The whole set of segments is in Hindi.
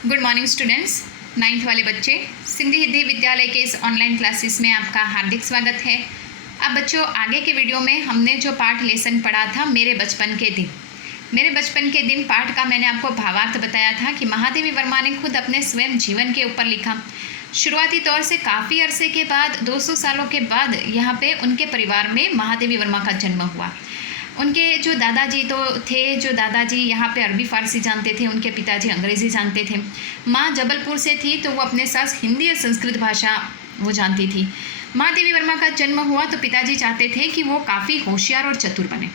Good morning students. 9th वाले बच्चे, सिंधी हिंदी विद्यालय के इस ऑनलाइन क्लासेस में आपका हार्दिक स्वागत है। अब बच्चों, आगे के वीडियो में हमने जो पाठ लेसन पढ़ा था मेरे बचपन के दिन पाठ का मैंने आपको भावार्थ बताया था कि महादेवी वर्मा ने खुद अपने स्वयं जीवन के ऊपर लिखा। शुरुआती तौर से काफ़ी अरसे के बाद 200 सालों के बाद यहाँ पे उनके परिवार में महादेवी वर्मा का जन्म हुआ। उनके जो दादाजी यहाँ पे अरबी फ़ारसी जानते थे, उनके पिताजी अंग्रेज़ी जानते थे। माँ जबलपुर से थी तो वो अपने साथ हिंदी और संस्कृत भाषा वो जानती थी। महादेवी वर्मा का जन्म हुआ तो पिताजी चाहते थे कि वो काफ़ी होशियार और चतुर बने।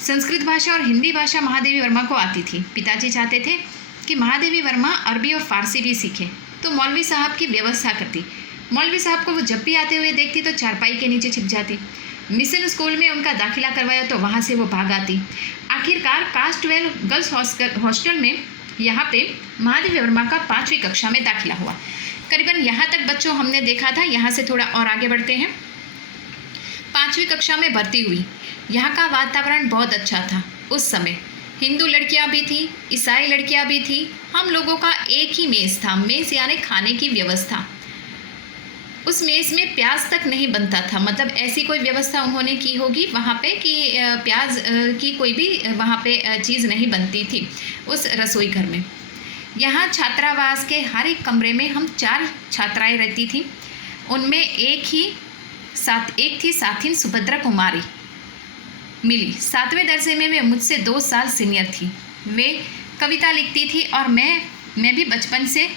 संस्कृत भाषा और हिंदी भाषा महादेवी वर्मा को आती थी। पिताजी चाहते थे कि महादेवी वर्मा अरबी और फ़ारसी भी सीखे, तो मौलवी साहब की व्यवस्था करती। मौलवी साहब को वो जब भी आते हुए देखती तो चारपाई के नीचे छिप जाती। मिशन स्कूल में उनका दाखिला करवाया तो वहाँ से वो भाग आती। आखिरकार कास्ट 12 गर्ल्स हॉस्टल में यहाँ पे महादेवी वर्मा का 5वीं कक्षा में दाखिला हुआ। करीबन यहाँ तक बच्चों हमने देखा था। यहाँ से थोड़ा और आगे बढ़ते हैं। 5वीं कक्षा में भर्ती हुई। यहाँ का वातावरण बहुत अच्छा था। उस समय हिंदू लड़कियाँ भी थी, ईसाई लड़कियाँ भी थी। हम लोगों का एक ही मेज़ था। मेज़ यानी खाने की व्यवस्था। उस मेज़ में प्याज तक नहीं बनता था, मतलब ऐसी कोई व्यवस्था उन्होंने की होगी वहाँ पे कि प्याज की कोई भी वहाँ पे चीज़ नहीं बनती थी उस रसोई घर में। यहाँ छात्रावास के हर एक कमरे में हम 4 छात्राएं रहती थी। उनमें एक थी साथिन सुभद्रा कुमारी मिली। 7वें दर्जे में वे मुझसे 2 साल सीनियर थी। वे कविता लिखती थी और मैं भी बचपन से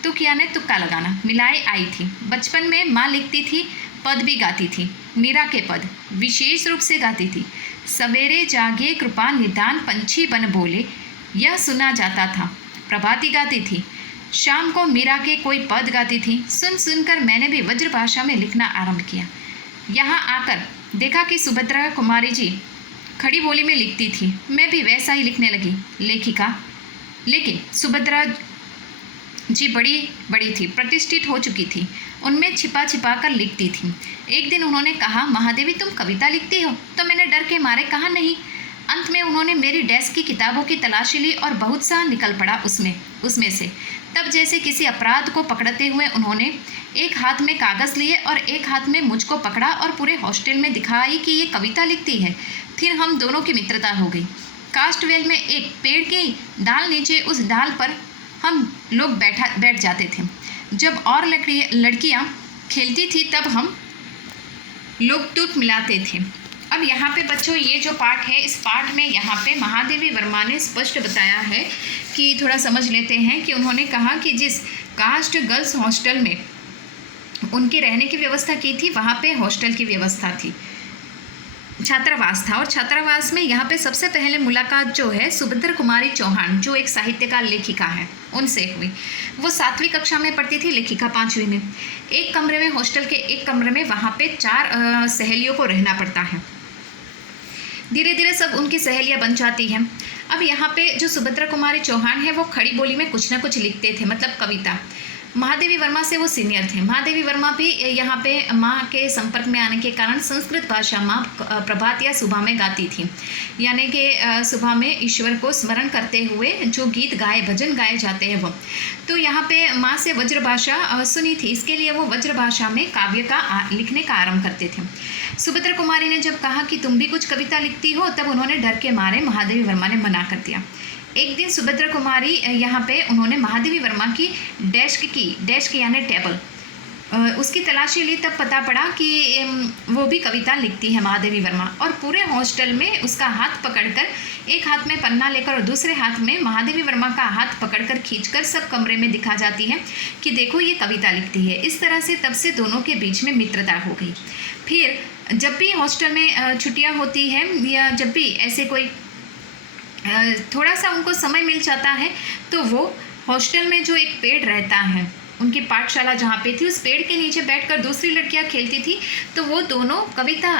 तुक यानी तुक्का लगाना मिलाए आई थी। बचपन में माँ लिखती थी, पद भी गाती थी। मीरा के पद विशेष रूप से गाती थी। सवेरे जागे कृपा निदान पंछी बन बोले, यह सुना जाता था। प्रभाती गाती थी। शाम को मीरा के कोई पद गाती थी। सुनकर मैंने भी वज्र भाषा में लिखना आरंभ किया। यहाँ आकर देखा कि सुभद्रा कुमारी जी खड़ी बोली में लिखती थी। मैं भी वैसा ही लिखने लगी। लेकिन सुभद्रा जी बड़ी थी, प्रतिष्ठित हो चुकी थी। उनमें छिपा कर लिखती थी। एक दिन उन्होंने कहा, महादेवी तुम कविता लिखती हो? तो मैंने डर के मारे कहा नहीं। अंत में उन्होंने मेरी डेस्क की किताबों की तलाशी ली और बहुत सा निकल पड़ा उसमें से। तब जैसे किसी अपराध को पकड़ते हुए उन्होंने एक हाथ में कागज़ लिए और एक हाथ में मुझको पकड़ा और पूरे हॉस्टल में दिखाई कि ये कविता लिखती है। फिर हम दोनों की मित्रता हो गई। कास्टवेल में एक पेड़ की डाल नीचे उस डाल पर हम लोग बैठ जाते थे। जब और लड़कियां खेलती थी तब हम लोग टूक मिलाते थे। अब यहाँ पे बच्चों ये जो पाठ है, इस पाठ में यहाँ पे महादेवी वर्मा ने स्पष्ट बताया है कि थोड़ा समझ लेते हैं कि उन्होंने कहा कि जिस कास्ट गर्ल्स हॉस्टल में उनके रहने की व्यवस्था की थी, वहाँ पे हॉस्टल की व्यवस्था थी, छात्रावास था। और छात्रावास में यहाँ पे सबसे पहले मुलाकात जो है सुभद्रा कुमारी चौहान, जो एक साहित्यकार लेखिका है, उनसे हुई। वो 7वीं कक्षा में पढ़ती थी, लेखिका 5वीं में। एक कमरे में, हॉस्टल के एक कमरे में वहाँ पे 4 सहेलियों को रहना पड़ता है। धीरे धीरे सब उनकी सहेलियाँ बन जाती हैं। अब यहाँ पे जो सुभद्रा कुमारी चौहान है वो खड़ी बोली में कुछ ना कुछ लिखते थे, मतलब कविता। महादेवी वर्मा से वो सीनियर थे। महादेवी वर्मा भी यहाँ पे माँ के संपर्क में आने के कारण संस्कृत भाषा माँ प्रभात या सुबह में गाती थी, यानी कि सुबह में ईश्वर को स्मरण करते हुए जो गीत भजन गाए जाते हैं वो। तो यहाँ पे माँ से वज्र भाषा सुनी थी, इसके लिए वो वज्र भाषा में काव्य का लिखने का आरंभ करते थे। सुभद्रा कुमारी ने जब कहा कि तुम भी कुछ कविता लिखती हो, तब उन्होंने डर के मारे महादेवी वर्मा ने मना कर दिया। एक दिन सुभद्रा कुमारी यहाँ पे उन्होंने महादेवी वर्मा की डेस्क यानी टेबल, उसकी तलाशी ली। तब पता पड़ा कि वो भी कविता लिखती है महादेवी वर्मा। और पूरे हॉस्टल में उसका हाथ पकड़कर, एक हाथ में पन्ना लेकर और दूसरे हाथ में महादेवी वर्मा का हाथ पकड़कर खींचकर सब कमरे में दिखा जाती है कि देखो ये कविता लिखती है। इस तरह से तब से दोनों के बीच में मित्रता हो गई। फिर जब भी हॉस्टल में छुट्टियाँ होती हैं या जब भी ऐसे कोई थोड़ा सा उनको समय मिल जाता है तो वो हॉस्टल में जो एक पेड़ रहता है, उनकी पाठशाला जहाँ पे थी, उस पेड़ के नीचे बैठकर दूसरी लड़कियाँ खेलती थी, तो वो दोनों कविता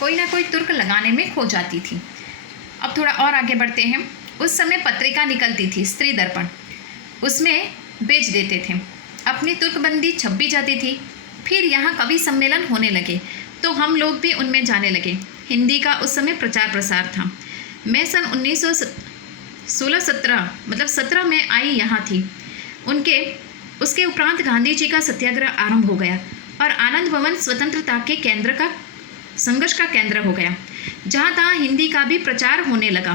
कोई ना कोई तुर्क लगाने में खो जाती थी। अब थोड़ा और आगे बढ़ते हैं। उस समय पत्रिका निकलती थी, स्त्री दर्पण, उसमें बेच देते थे। अपनी तुर्कबंदी छप भी जाती थी। फिर यहाँ कवि सम्मेलन होने लगे तो हम लोग भी उनमें जाने लगे। हिंदी का उस समय प्रचार प्रसार था। मैं सन 16-17 मतलब 17 में आई यहाँ थी। उसके उपरांत गांधी जी का सत्याग्रह आरंभ हो गया और आनंद भवन स्वतंत्रता के संघर्ष का केंद्र हो गया। जहाँ तहाँ हिंदी का भी प्रचार होने लगा।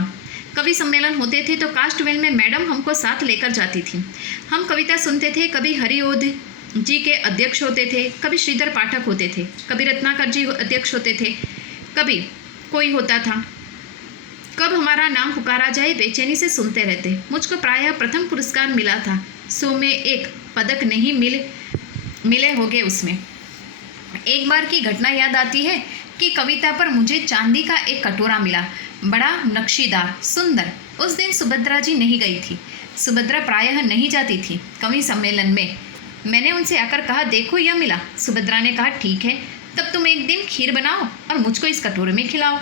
कवि सम्मेलन होते थे तो कास्टवेल में मैडम हमको साथ लेकर जाती थी। हम कविता सुनते थे। कभी हरिओध जी के अध्यक्ष होते थे, कभी श्रीधर पाठक होते थे, कभी रत्नाकर जी अध्यक्ष होते थे, कभी कोई होता था। कब हमारा नाम पुकारा जाए बेचैनी से सुनते रहते। मुझको प्रायः प्रथम पुरस्कार मिला था। 100 में एक पदक नहीं मिले होंगे उसमें। एक बार की घटना याद आती है कि कविता पर मुझे चांदी का एक कटोरा मिला, बड़ा नक्शीदार, सुंदर। उस दिन सुभद्रा जी नहीं गई थी। सुभद्रा प्रायः नहीं जाती थी कवि सम्मेलन में। मैंने उनसे आकर कहा, देखो यह मिला। सुभद्रा ने कहा, ठीक है, तब तुम एक दिन खीर बनाओ और मुझको इस कटोरे में खिलाओ।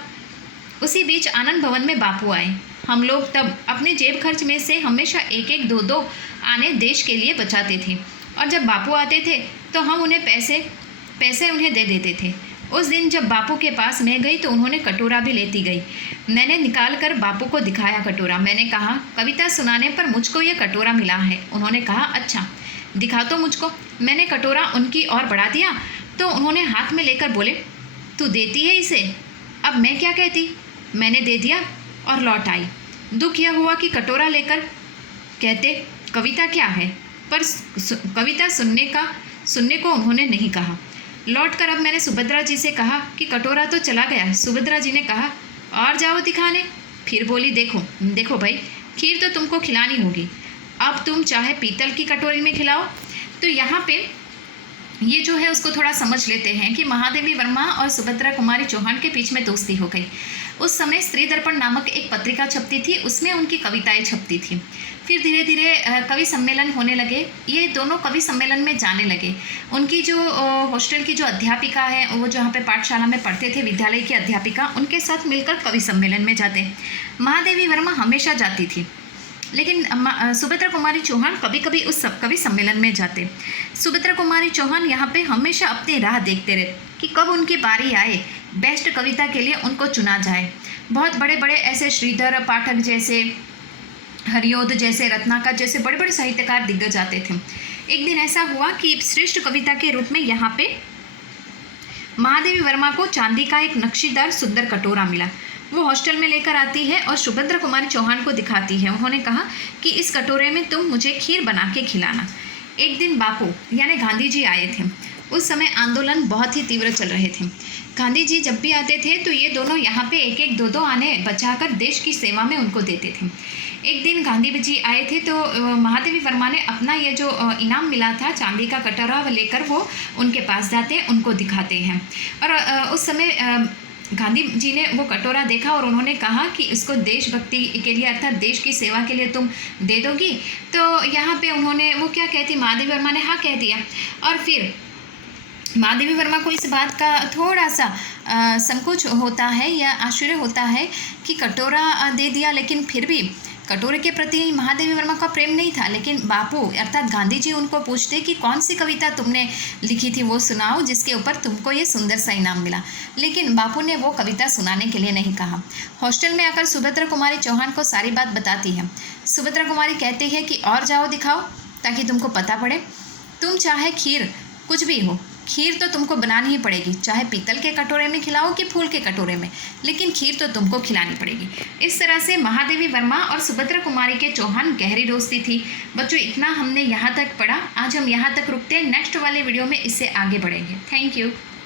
उसी बीच आनंद भवन में बापू आए। हम लोग तब अपने जेब खर्च में से हमेशा 1-1, 2-2 आने देश के लिए बचाते थे और जब बापू आते थे तो हम उन्हें पैसे उन्हें दे देते थे। उस दिन जब बापू के पास मैं गई तो उन्होंने कटोरा भी लेती गई। मैंने निकाल कर बापू को दिखाया कटोरा। मैंने कहा, कविता सुनाने पर मुझको ये कटोरा मिला है। उन्होंने कहा, अच्छा दिखा तो मुझको। मैंने कटोरा उनकी ओर बढ़ा दिया तो उन्होंने हाथ में लेकर बोले, तू देती है इसे? अब मैं क्या कहती। मैंने दे दिया और लौट आई। दुख यह हुआ कि कटोरा लेकर कहते कविता क्या है, पर कविता सुनने को उन्होंने नहीं कहा। लौटकर अब मैंने सुभद्रा जी से कहा कि कटोरा तो चला गया। सुभद्रा जी ने कहा, और जाओ दिखाने। फिर बोली, देखो भाई, खीर तो तुमको खिलानी होगी। अब तुम चाहे पीतल की कटोरी में खिलाओ। तो यहाँ पे ये जो है उसको थोड़ा समझ लेते हैं कि महादेवी वर्मा और सुभद्रा कुमारी चौहान के बीच में दोस्ती हो गई। उस समय स्त्री दर्पण नामक एक पत्रिका छपती थी, उसमें उनकी कविताएं छपती थी। फिर धीरे धीरे कवि सम्मेलन होने लगे। ये दोनों कवि सम्मेलन में जाने लगे। उनकी जो हॉस्टल की जो अध्यापिका है, वो जहाँ पे पाठशाला में पढ़ते थे, विद्यालय की अध्यापिका, उनके साथ मिलकर कवि सम्मेलन में जाते। महादेवी वर्मा हमेशा जाती थी, लेकिन सुभद्रा कुमारी चौहान कभी कभी उस कवि सम्मेलन में जाते। सुभद्रा कुमारी चौहान यहाँ पे हमेशा अपनी राह देखते रहे कि कब उनकी बारी आए, बेस्ट कविता के लिए उनको चुना जाए। बहुत बड़े बड़े ऐसे श्रीधर पाठक जैसे, हरिओध जैसे, रत्नाकर जैसे बड़े बड़े साहित्यकार दिग्गज आते थे। एक दिन ऐसा हुआ कि श्रेष्ठ कविता के रूप में यहाँ पे महादेवी वर्मा को चांदी का एक नक्शीदार सुंदर कटोरा मिला। वो हॉस्टल में लेकर आती है और सुभद्रा कुमारी चौहान को दिखाती है। उन्होंने कहा कि इस कटोरे में तुम मुझे खीर बना के खिलाना। एक दिन बापू यानी गांधी जी आए थे। उस समय आंदोलन बहुत ही तीव्र चल रहे थे। गांधी जी जब भी आते थे तो ये दोनों यहाँ पे 1-1, 2-2 आने बचाकर देश की सेवा में उनको देते थे। एक दिन गांधी जी आए थे तो महादेवी वर्मा ने अपना ये जो इनाम मिला था, चांदी का कटोरा, लेकर वो उनके पास जाते हैं, उनको दिखाते हैं। और उस समय गांधी जी ने वो कटोरा देखा और उन्होंने कहा कि इसको देशभक्ति के लिए अर्थात देश की सेवा के लिए तुम दे दोगी। तो यहाँ पे उन्होंने वो क्या कहती, महादेवी वर्मा ने हाँ कह दिया। और फिर महादेवी वर्मा को इस बात का थोड़ा सा संकोच होता है या आश्चर्य होता है कि कटोरा दे दिया, लेकिन फिर भी कटोरे के प्रति महादेवी वर्मा का प्रेम नहीं था। लेकिन बापू अर्थात गांधी जी उनको पूछते कि कौन सी कविता तुमने लिखी थी, वो सुनाओ जिसके ऊपर तुमको ये सुंदर सा इनाम मिला। लेकिन बापू ने वो कविता सुनाने के लिए नहीं कहा। हॉस्टल में आकर सुभद्रा कुमारी चौहान को सारी बात बताती है। सुभद्रा कुमारी कहती है कि और जाओ दिखाओ ताकि तुमको पता पड़े। तुम चाहे खीर कुछ भी हो, खीर तो तुमको बनानी ही पड़ेगी, चाहे पीतल के कटोरे में खिलाओ कि फूल के कटोरे में, लेकिन खीर तो तुमको खिलानी पड़ेगी। इस तरह से महादेवी वर्मा और सुभद्रा कुमारी के चौहान गहरी दोस्ती थी। बच्चों, इतना हमने यहाँ तक पढ़ा। आज हम यहाँ तक रुकते हैं। नेक्स्ट वाले वीडियो में इससे आगे बढ़ेंगे। Thank you.